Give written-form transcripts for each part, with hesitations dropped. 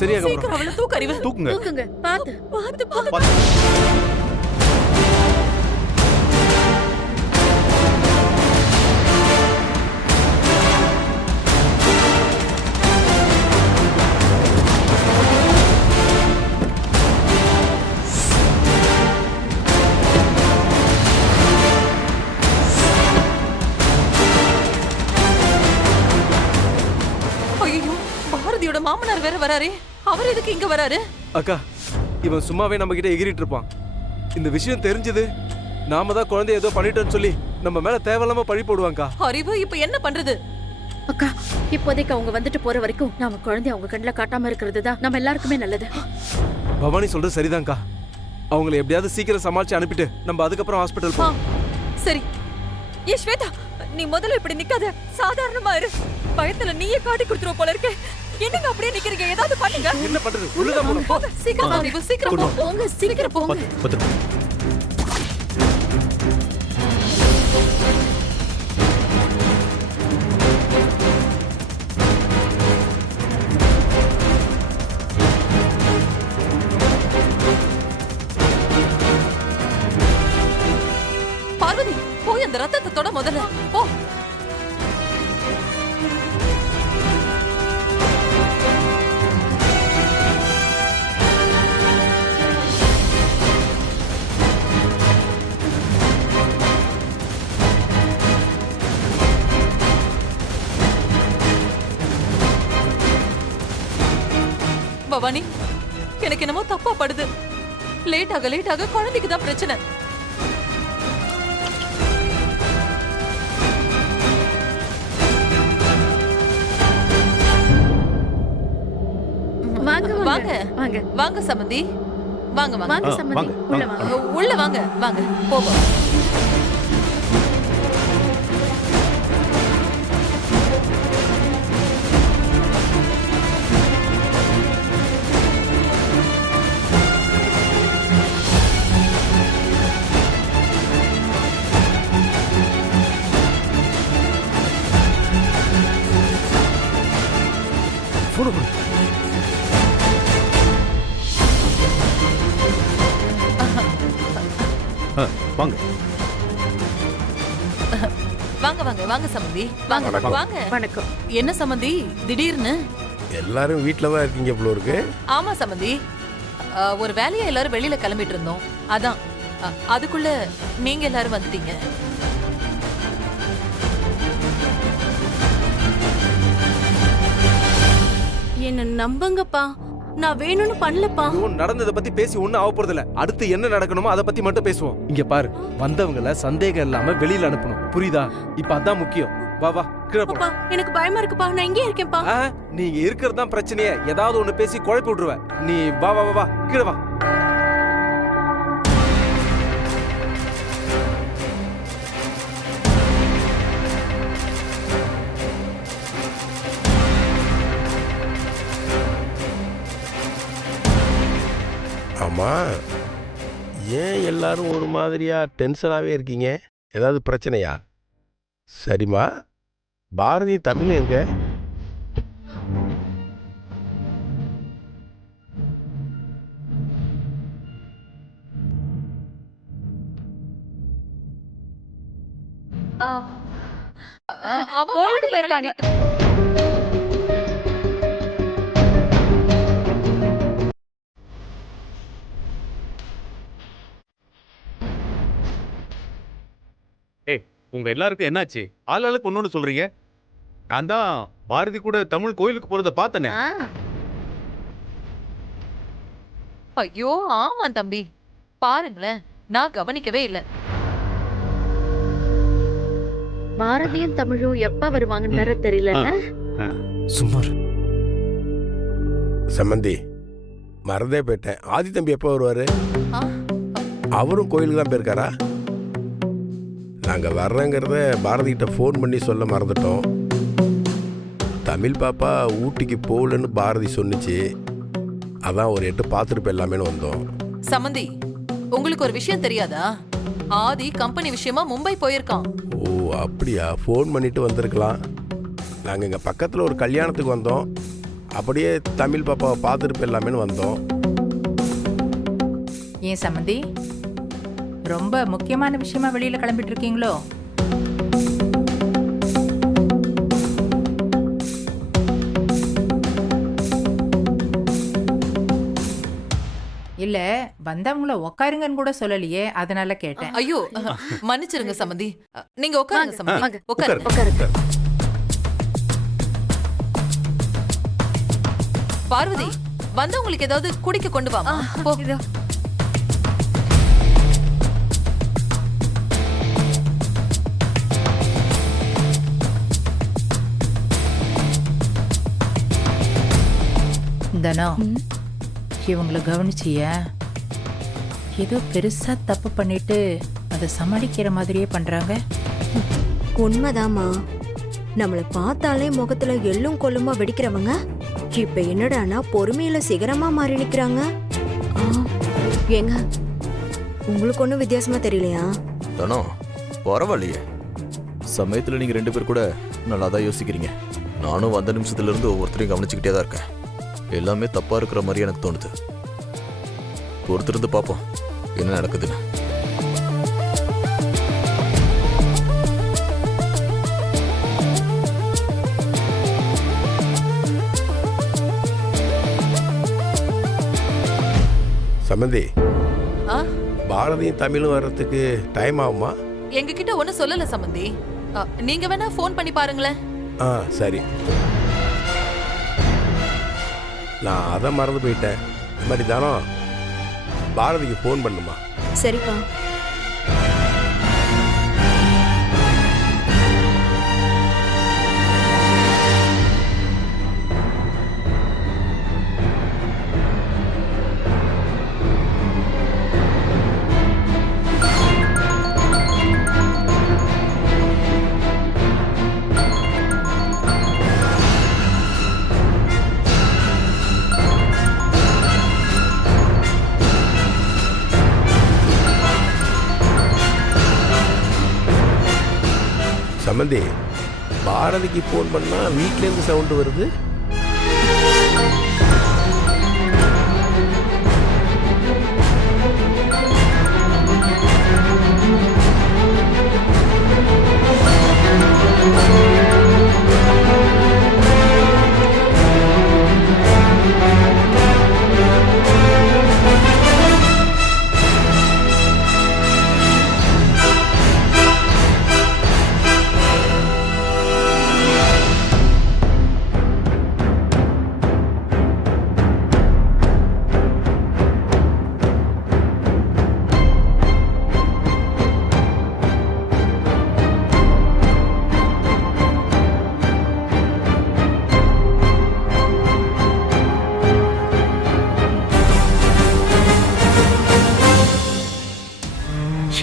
சரியா சீக்கிரம் அவளை தூக்கு அறிவு. தூக்குங்க. தூக்குங்க. பாத்து பாத்து பாத்து. ஐயோ, பாரதியோட மாமனார் வேற வராரே. அவர் எதுக்கு இங்க வராரு? அக்கா, இவன் சும்மாவே நம்ம கிட்ட எகிரிட்டு இருப்பான். இந்த விஷயம் தெரிஞ்சது நாம தான் குழந்தை ஏதோ பண்ணிட்டோம்னு சொல்லி நம்ம மேல தேவையில்லாம பழி போடுவாங்கக்கா. அறிவு, இப்ப என்ன பண்றது? அக்கா, இப்போதைக்கு அவங்க வந்துட்டு போற வரைக்கும் நாம குழந்தைய அவங்க கண்ணுல காட்டாம இருக்கிறது தான் நம்ம எல்லாருக்குமே நல்லது. பவானி சொல்றது சரிதான்க்கா. அவங்களை எப்படியாவது சீக்கிரம் சமாளிச்சு அனுப்பிட்டு நம்ம அதுக்கப்புறம் ஹாஸ்பிட்டல் போவோம். சரி. ஏ ஸ்வேதா, நீ முதல்ல இப்படி நிக்காத, சாதாரணமா இரு. பயத்துல நீயே காட்டி கொடுத்துருவ போல இருக்கு. என்னங்க அப்படியே நிக்கிறீங்க? ஏதாவது பண்ணுங்க. என்ன பண்றது? உள்ளதான் போணும். போ. சீக்கிரம் அறிவு, சீக்கிரம் போ. போங்க, சீக்கிரம் போங்க. பார்வதி, போய் அந்த ரத்தத்தை தொட முதல்ல. போ. பவானி, எனக்கு என்னமோ தப்பா படுது. லேட் ஆக குழந்தைக்கு தான் பிரச்சனை. வாங்க வாங்க வாங்க வாங்க சம்பந்தி, வாங்க வாங்க வாங்க சம்மந்தி, உள்ள வாங்க. உள்ள வாங்க வாங்க. போவோம். போன போடு. வாங்க வாங்க வாங்க வாங்க சம்பந்தி, வாங்க வாங்க. வணக்கம். என்ன சம்பந்தி திடீர்னு? எல்லாரும் வீட்டில் தான் இருக்கீங்க போல இருக்கு. ஆமா சம்பந்தி, ஒரு வேலையா எல்லாரும் வெளியில கிளம்பிட்டு இருந்தோம். அதான் அதுக்குள்ள நீங்க எல்லாரும் வந்துட்டீங்க. என்ன நம்புங்கப்பா, நான் வேணும்னு பண்ணலப்பா. நடந்ததை பத்தி பேசி ஒண்ணும் ஆக போறது இல்ல. அடுத்து என்ன நடக்கணுமோ அதை பத்தி மட்டும் பேசுவோம். இங்க பாரு, வந்தவங்கள சந்தேகம் இல்லாம வெளியில அனுப்பணும், புரியுதா? இப்ப அதான் முக்கியம். வா வா, கீழே போ. அப்பா, எனக்கு பயமா இருக்குப்பா, நான் இங்கே இருக்கேன்ப்பா. நீங்க இருக்கிறது தான் பிரச்சனையே. ஏதாவது ஒண்ணு பேசி குழப்பி விட்டுருவ நீ. வா வா வா வா, கீழே வா. ஆமா, ஏன் எல்லாரும் ஒரு மாதிரியா டென்ஷனாகவே இருக்கீங்க? ஏதாவது பிரச்சனையா? சரிம்மா, பாரதி தமிழ் எங்க? கோயிலுக்கு போயிருக்காங்க. ஏய், உங்க எல்லாருக்கும் என்னாச்சு? ஆளாளுக்கு ஒன்னொன்னு சொல்றீங்க. நான் தான் பாரதி கூட தமிழ் கோயிலுக்கு போறத பார்த்தனே. ஐயோ ஆமா தம்பி, பாருங்களேன், நான் கவனிக்கவே இல்ல. பாரதியும் தமிழும் எப்ப வருவாங்கன்னு தெரியல. சும்மா சம்மந்தி, மறந்தே போயிட்டேன். ஆதி தம்பி எப்போ வருவாரு? அவரும் கோயிலுக்கு தான் போயிருக்காரா? நாங்கள் வர்றோங்கிறத பாரதிகிட்ட ஃபோன் பண்ணி சொல்ல மறந்துட்டோம். தமிழ் பாப்பா ஊட்டிக்கு போகலன்னு பாரதி சொன்னிச்சு. அதான் ஒரு எட்டு பார்த்துட்டு போயிடலாமேன்னு வந்தோம். சமந்தி, உங்களுக்கு ஒரு விஷயம் தெரியாதா? ஆதி கம்பெனி விஷயமா மும்பை போயிருக்கான். ஓ அப்படியா? ஃபோன் பண்ணிட்டு வந்திருக்கலாம். நாங்கள் இங்கே பக்கத்தில் ஒரு கல்யாணத்துக்கு வந்தோம். அப்படியே தமிழ் பாப்பாவை பார்த்துட்டு போயிடலாமேன்னு வந்தோம். ஏன் சம்மந்தி, ரொம்ப முக்கியமான விஷயமா வெளியில கிளம்பிட்டு இருக்கீங்களோ? இல்ல, வந்தவங்கள உட்காருங்கன்னு கூட சொல்லலையே, அதனால கேட்டேன். ஐயோ மன்னிச்சிருங்க சம்மந்தி. நீங்க உட்காருங்க சம்மந்தி. வாங்க. உட்காருங்க. உட்காருங்க. பார்வதி, வந்தவங்களுக்கு ஏதாவது குடிக்க கொண்டு வாமா. போ. இதோ. தனோ, இவங்கள கவனிச்சியா? ஏதோ பெருசா தப்பு பண்ணிட்டு அதை சமாளிக்கிற மாதிரியே பண்றாங்க. உண்மைதாம்மா. நம்மள பார்த்தாலே முகத்துல எள்ளும் கொள்ளுமா வெடிக்கிறவங்க இப்ப என்னடானா பொறுமையில சிகரமா மாறி நிக்கிறாங்க. ஏங்க, உங்களுக்கு ஒண்ணும் வித்தியாசமா தெரியலையா? தானோ பரவாயில்லையே, சமயத்தில் நீங்கள் 2 பேர் கூட நல்லா தான் யோசிக்கிறீங்க. நானும் வந்த நிமிஷத்துலேருந்து ஒவ்வொருத்தரையும் கவனிச்சுக்கிட்டே தான் இருக்கேன். எல்லாமே தப்பாக இருக்கிற மாதிரி எனக்கு தோணுது. பொறுத்திருந்து பார்ப்போம் என்ன நடக்குதுன்னு. சம்மந்தி, ஆ? பாரதியும் தமிழும் வர்றதுக்கு டைம் ஆகுமா? எங்க கிட்ட ஒண்ணும் சொல்லல சம்மந்தி. நீங்க வேணா ஃபோன் பண்ணி பாருங்களேன். ஆ சரி. நான் அதை மறந்து போயிட்டேன். இந்த மாதிரி தானோ பாரதிக்கு ஃபோன் பண்ணுமா? சரிப்பா. சம்மந்தி, பாரதிக்கு ஃபோன் பண்ணா வீட்லேருந்து சவுண்டு வருது.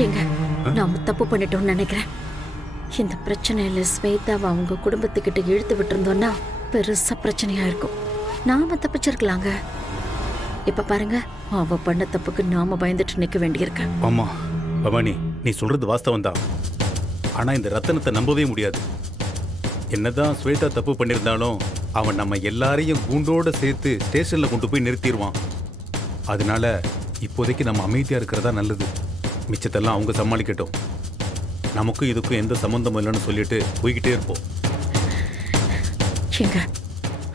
ஏங்க, நாம தப்பு பண்ணிட்டோம்னு நினைக்கிறேன். இந்த பிரச்சனையில ஸ்வேதாவை அவங்க குடும்பத்துக்கிட்ட இழுத்து விட்டுருந்தோம்னா பெருசா பிரச்சனையா இருக்கும். நாம தப்பிச்சிருக்கலாங்க. இப்ப பாருங்க, அவ பண்ண தப்புக்கு நாம பயந்துட்டு நிக்க வேண்டியிருக்கு. ஆமா பவானி, நீ சொல்றது வாஸ்தவம் தான். ஆனா இந்த ரத்தனத்தை நம்பவே முடியாது. என்னதான் ஸ்வேதா தப்பு பண்ணியிருந்தாலும் அவன் நம்ம எல்லாரையும் கூண்டோட சேர்த்து ஸ்டேஷன்ல கொண்டு போய் நிறுத்திடுவான். அதனால இப்போதைக்கு நம்ம அமைதியா இருக்கிறதா நல்லது. மிச்சத்தெல்லாம் அவங்க சமாளிக்கட்டும். நமக்கும் இதுக்கும் எந்த சம்பந்தம் இல்லைன்னு சொல்லிட்டு போய்கிட்டே இருப்போம். ஏங்க,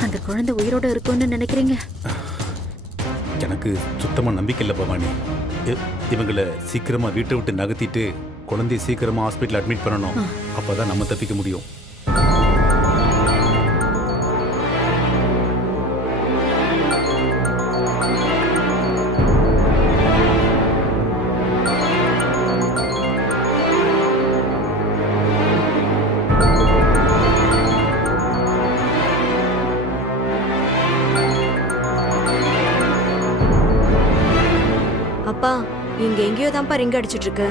அந்த குழந்தை உயிரோட இருக்கும்னு நினைக்கிறீங்க? எனக்கு சுத்தமா நம்பிக்கை இல்லை பவானி. இவங்களை சீக்கிரமா வீட்டை விட்டு நகர்த்திட்டு குழந்தைய சீக்கிரமா ஹாஸ்பிட்டல் அட்மிட் பண்ணணும். அப்பதான் நம்ம தப்பிக்க முடியும். அப்பா, இங்க எங்கேயோ தான்ப்பா ரிங் அடிச்சிட்டு இருக்கு.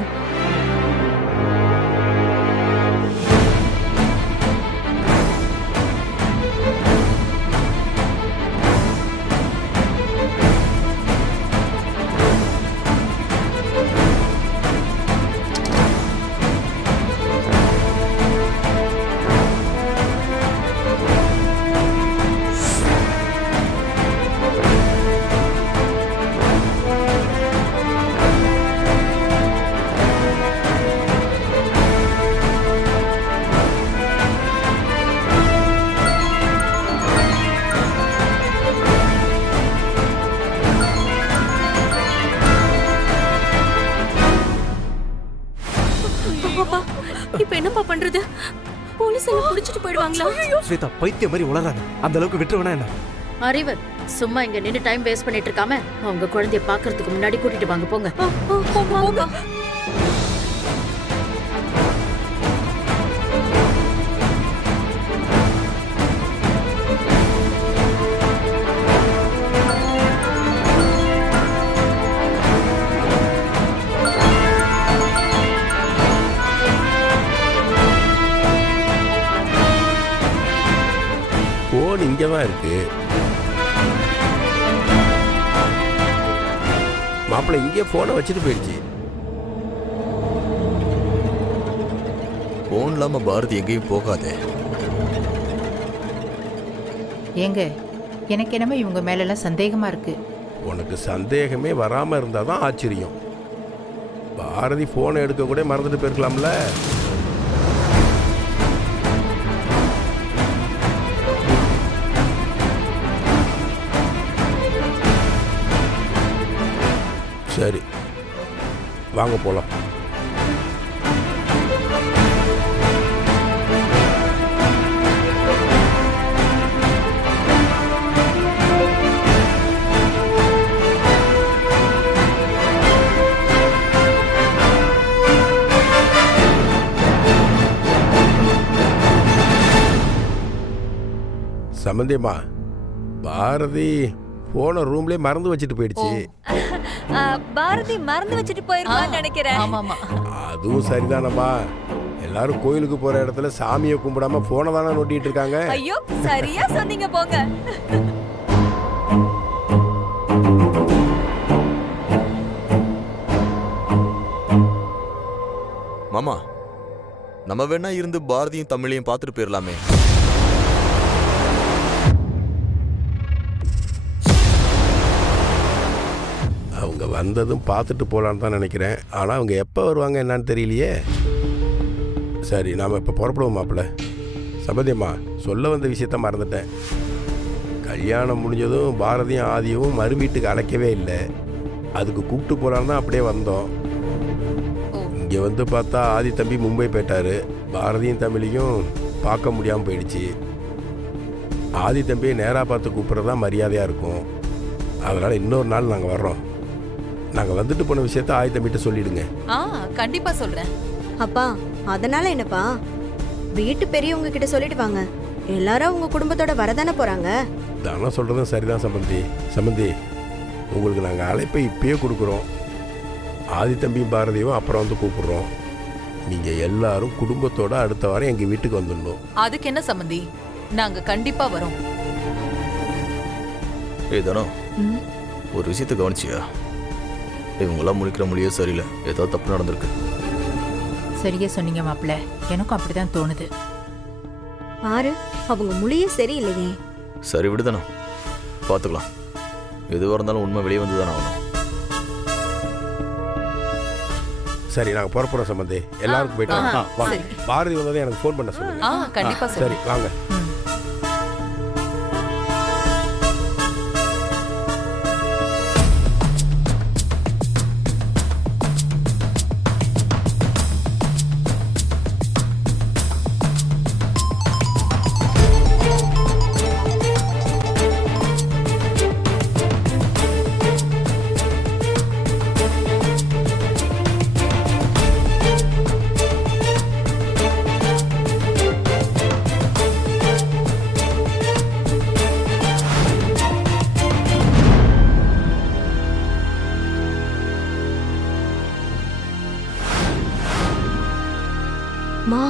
பண்றது? போலீஸ் என்ன புடிச்சிட்டு போயிடுவாங்களா? ஸ்வேதா பைத்தியம் மாதிரி உளறாங்க. அந்த அளவுக்கு விட்டுருவனா என்ன? அறிவு, சும்மா இங்க நின்னு டைம் வேஸ்ட் பண்ணிட்டு இருக்காம அவங்க குழந்தைய பாக்குறதுக்கு முன்னாடி கூட்டிட்டு வாங்க போங்க. போங்க. ஃபோன் இங்கே தான் இருக்கு. மாப்பிள்ளை இங்கே ஃபோனை வச்சுட்டு போயிடுச்சு. ஃபோன் இல்லாம பாரதி எங்கேயும் போகாதே. ஏங்க, எனக்கு என்னமோ இவங்க மேலெல்லாம் சந்தேகமா இருக்கு. உனக்கு சந்தேகமே வராமல் இருந்தால் தான் ஆச்சரியம். பாரதி ஃபோனை எடுக்க கூட மறந்துட்டு போயிருக்கலாம்ல. சரி வாங்க போலாம். சம்பந்தியம்மா, பாரதி போன ரூம்லயே மறந்து வச்சுட்டு போயிடுச்சு. பாரதி மறந்து வச்சுட்டு போயிருப்பான்னு நினைக்கிறேன். ஆமாமா. அதுவும் சரிதானம்மா. எல்லாரும் கோயிலுக்கு போற இடத்துல சாமியை கும்பிடாம போனை தானே நோட்டிட்டு இருக்காங்க. ஐயோ சரியா சொன்னீங்க போங்க. மாமா, நம்ம வேணா இருந்து பாரதியும் தமிழையும் பார்த்துட்டு போயிடலாமே. அவங்க வந்ததும் பார்த்துட்டு போகலான்னு தான் நினைக்கிறேன். ஆனால் அவங்க எப்போ வருவாங்க என்னன்னு தெரியலையே. சரி நாம் இப்போ புறப்படுவோம் மாப்பிள்ள. சம்பந்தியம்மா, சொல்ல வந்த விஷயத்த மறந்துட்டேன். கல்யாணம் முடிஞ்சதும் பாரதியும் ஆதியும் மறு வீட்டுக்கு அழைக்கவே இல்லை. அதுக்கு கூப்பிட்டு போகலான்னு தான் அப்படியே வந்தோம். இங்கே வந்து பார்த்தா ஆதி தம்பி மும்பை போயிட்டாரு. பாரதியும் தமிழையும் பார்க்க முடியாமல் போயிடுச்சு. ஆதி தம்பியை நேராக பார்த்து கூப்பிட்றது தான் மரியாதையாக இருக்கும். அதனால் இன்னொரு நாள் நாங்கள் வர்றோம். நாங்கள் வந்துட்டு போன விஷயத்த ஆதி தம்பிகிட்ட சொல்லிடுங்க. கண்டிப்பா சொல்றேன். அப்பா, அதனால என்னப்பா, வீட்டு பெரியவங்க கிட்ட சொல்லிட்டு வாங்க. எல்லாரும் உங்க குடும்பத்தோட வரதானே போறாங்க. தானே சொல்கிறதும் சரிதான் சம்பந்தி. சம்பந்தி, உங்களுக்கு நாங்கள் அழைப்பை இப்பயே கொடுக்குறோம். ஆதி தம்பியும் பாரதியும் அப்புறம் வந்து கூப்பிடுறோம். நீங்கள் எல்லாரும் குடும்பத்தோட அடுத்த வாரம் எங்கள் வீட்டுக்கு வந்துடணும். அதுக்கு என்ன சம்பந்தி, நாங்க கண்டிப்பா வரோம். தானோ ஒரு விஷயத்தை கவனிச்சியா? இவங்கெல்லாம் முடிக்கிற மொழியே சரியில்லை. ஏதோ தப்பு நடந்திருக்கு. சரியா சொன்னீங்க மாப்பிள்ள, எனக்கும் அப்படிதான் தோணுது. பாரு, அவங்க மொழியே சரியில்லையே. சரி விடுதானோ, பார்த்துக்கலாம். எதுவாக இருந்தாலும் உண்மை வெளியே வந்து தானே ஆகணும். சரி நாங்கள் புறப்படுறோம் சம்பந்தி. எல்லாருக்கும் போயிட்டு வாங்க. பாரதி வந்ததை எனக்கு ஃபோன் பண்ண சொல்லுங்க. கண்டிப்பா. சரி வாங்க. மா,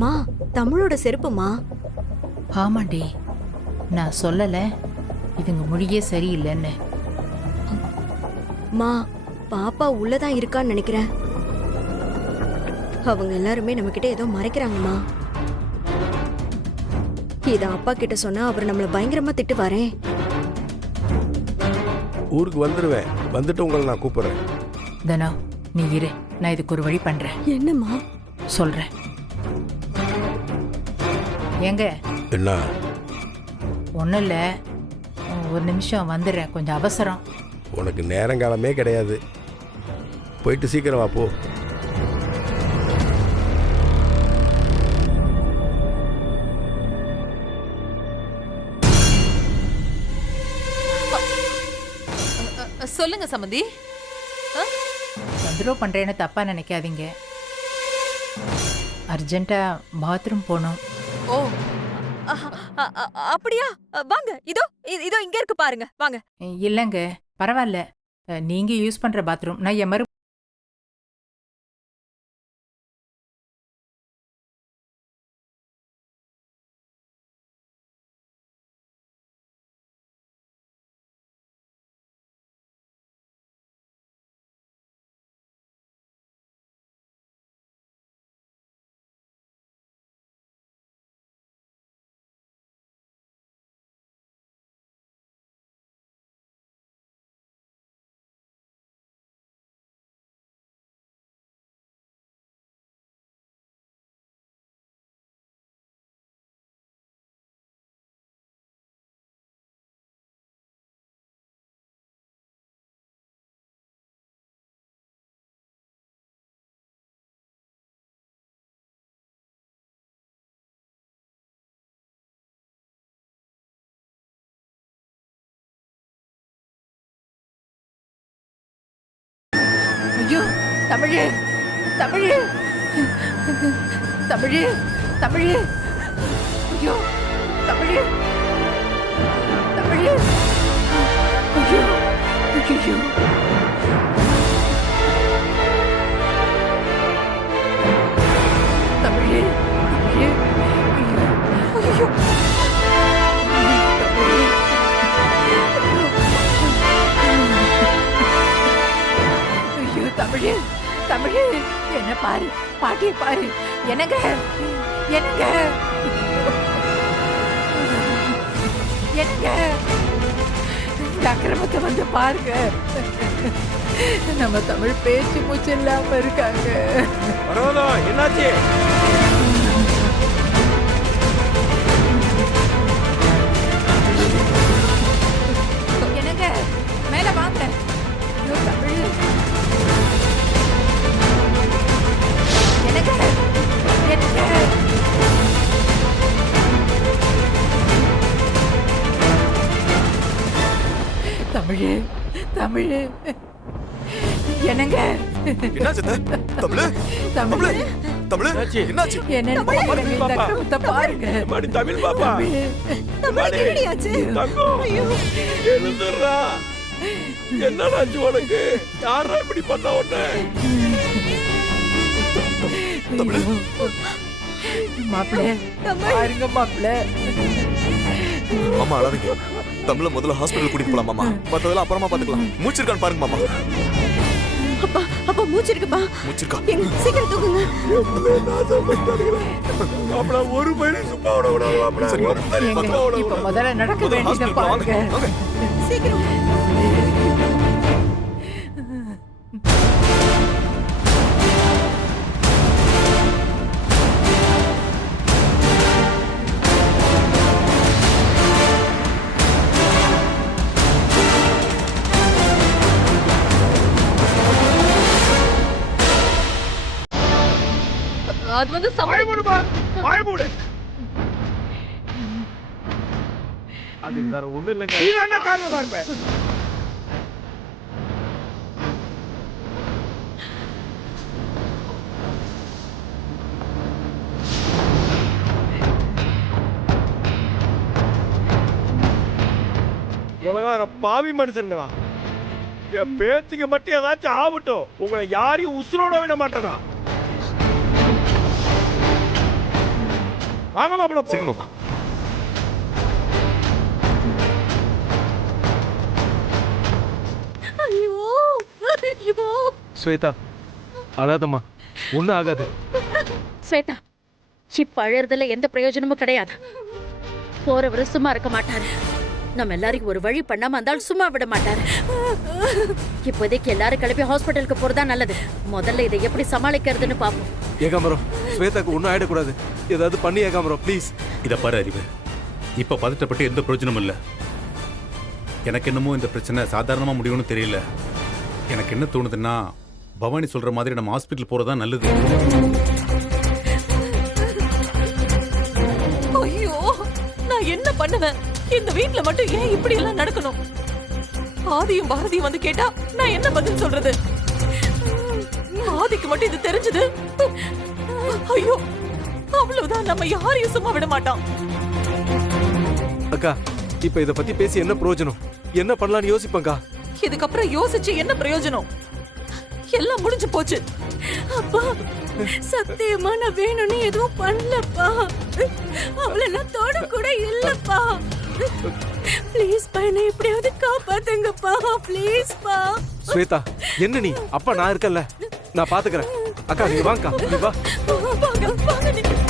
மா, தமிழோட செருப்புமா. ஆமாண்டி, நான் சொல்லல இதுங்க மொழியே சரியில்லைன்னு. மா, பாப்பா உள்ளதான் இருக்கான்னு நினைக்கிறேன். அவங்க எல்லாருமே நம்ம கிட்ட ஏதோ மறைக்கிறாங்கம்மா. இத அப்பா கிட்ட சொன்னா அவர் நம்மள பயங்கரமா திட்டுவாரே. ஊருக்கு வந்துடுவேன். வந்துட்டு உங்களை நான் கூப்பிடுறேன். தனோ, நீ இரு, நான் இதுக்கு ஒரு வழி பண்றேன். என்னம்மா சொல்றேன். ஏங்க, என்ன? ஒன்றும் இல்லை, ஒரு நிமிஷம் வந்துடுறேன், கொஞ்சம் அவசரம். உனக்கு நேரங்காலமே கிடையாது. போயிட்டு சீக்கிரம் வா போ. சொல்லுங்க சம்பந்தி. தொந்தரவு பண்றேன்னு தப்பா நினைக்காதீங்க. அர்ஜென்ட்டா பாத்ரூம் போகணும். ஓ, அப்படியா? வாங்க, இதோ இதோ இங்க இருக்கு பாருங்க, வாங்க. இல்லைங்க, பரவாயில்ல. நீங்க யூஸ் பண்ற பாத்ரூம். நான் என் மறு ஐயோ, தமிழ் தமிழ் தமிழ் தமிழ் ஐயோ, தமிழ் தமிழ் ஐயோ, ஐயோ. தமிழ் ஐயோ, ஐயோ. ஐயோ, தமிழ் தமிழ் என்ன பாரு, பாட்டியை பாரு. என்னங்க என்னங்க என்னங்க இந்த அக்கிரமத்தை வந்து பாருங்க. நம்ம தமிழ் பேச்சு மூச்சு இல்லாம இருக்காங்க. என்னாச்சு? என்னங்க மேல வாங்க. ஐயோ, தமிழ் என்னங்க என்னங்க தமிழ் தமிழ் என்னங்க என்னாச்சு தமிழ்? தமிழ் தமிழ் என்னாச்சு? என்னன்னு பாருங்க, இந்த அக்கிரமத்தை பாருங்க. தமிழ் பாப்பா, எழுந்துடுறா. என்னடாச்சு உனக்கு? யாரா இப்படி பண்ண உடனே? மாப்பிள்ள பாருங்க மாப்பிள்ள. மாமா அழாதீங்க. தமிழ முதல்ல ஹாஸ்பிட்டல் கூட்டிட்டு போலாம் மாமா. மத்ததெல்லாம் அப்புறமா பாத்துக்கலாம். மூச்சிருக்கான்னு பாருங்க மாமா. அப்பா அப்பா மூச்சிருக்குப்பா. மூச்சிருக்கா? சீக்கிரம் தூக்குங்க. ஒரு பையன் சும்மா விட விடாது. இப்ப முதல்ல நடக்க வேண்டியதை பாருங்க. சீக்கிரம். அது வந்து அது வேற ஒண்ணு இல்லைங்க. பாவி மனுஷன்டா. என் பேச்சுக்கு மட்டும் ஏதாச்சும் ஆகட்டும், உங்களை யாரையும் உசுரோட விட மாட்டேனா. வாங்க மாப்பிள்ள, சீக்கிரம். ஸ்வேதா அழாதம்மா, ஒன்னும் ஆகாது. ஸ்வேதா, இப்ப அழறதுல எந்த பிரயோஜனமும் கிடையாது. போறவரு சும்மா இருக்க மாட்டாரு. நம்ம எல்லாரையும் ஒரு வழி பண்ணாம இருந்தாலும் சும்மா விட மாட்டாரு. இப்போதைக்கு எல்லாரும் கிளம்பி ஹாஸ்பிட்டலுக்கு போறதா நல்லது. முதல்ல இதை எப்படி சமாளிக்கிறதுன்னு பாப்போம். ஏகாம்பரம், ஸ்வேதாக்கு ஒன்னும் ஆயிடக்கூடாது. ஏதாவது பண்ணி ஏகாம்பரம் ப்ளீஸ். இதை பாரு அறிவு, இப்ப பதட்டப்பட்டு எந்த பிரயோஜனமும் இல்லை. எனக்கு என்னமோ இந்த பிரச்சனை சாதாரணமாக முடியும்னு தெரியல. எனக்கு என்ன தோணுதுன்னா பவானி சொல்ற மாதிரி நம்ம ஹாஸ்பிட்டல் போறதா நல்லது. ஐயோ, நான் என்ன பண்ணுவேன்? இந்த வீட்ல மட்டும் ஏன் இப்படி எல்லாம் நடக்கணும்? ஆதியும் பாரதியும் வந்து கேட்டா நான் என்ன பதில் சொல்றது? ஆதிக்கு மட்டும் இது தெரிஞ்சது, ஐயோ அவ்வளவுதான், நம்ம யாரையும் சும்மா விட மாட்டோம். அக்கா இப்ப இத பத்தி பேசி என்ன பிரயோஜனம்? என்ன பண்ணலாம்னு யோசிப்பேன்க்கா. இதுக்கப்புறம் யோசிச்சு என்ன பிரயோஜனம்? எல்லாம் முடிஞ்சு போச்சு. அப்பா சத்தியமா நான் வேணும்னு எதுவும் பண்ணலப்பா. அவளை நான் தொட கூட இல்லப்பா. ப்ளீஸ் பா, என்னை எப்படியாவது காப்பாத்துங்கப்பா. ப்ளீஸ் பா. ஸ்வேதா என்ன நீ? அப்பா நான் இருக்கேன்ல, நான் பாத்துக்கிறேன். அக்கா நீ வாங்கக்கா, நீ வா. வாங்க வாங்க.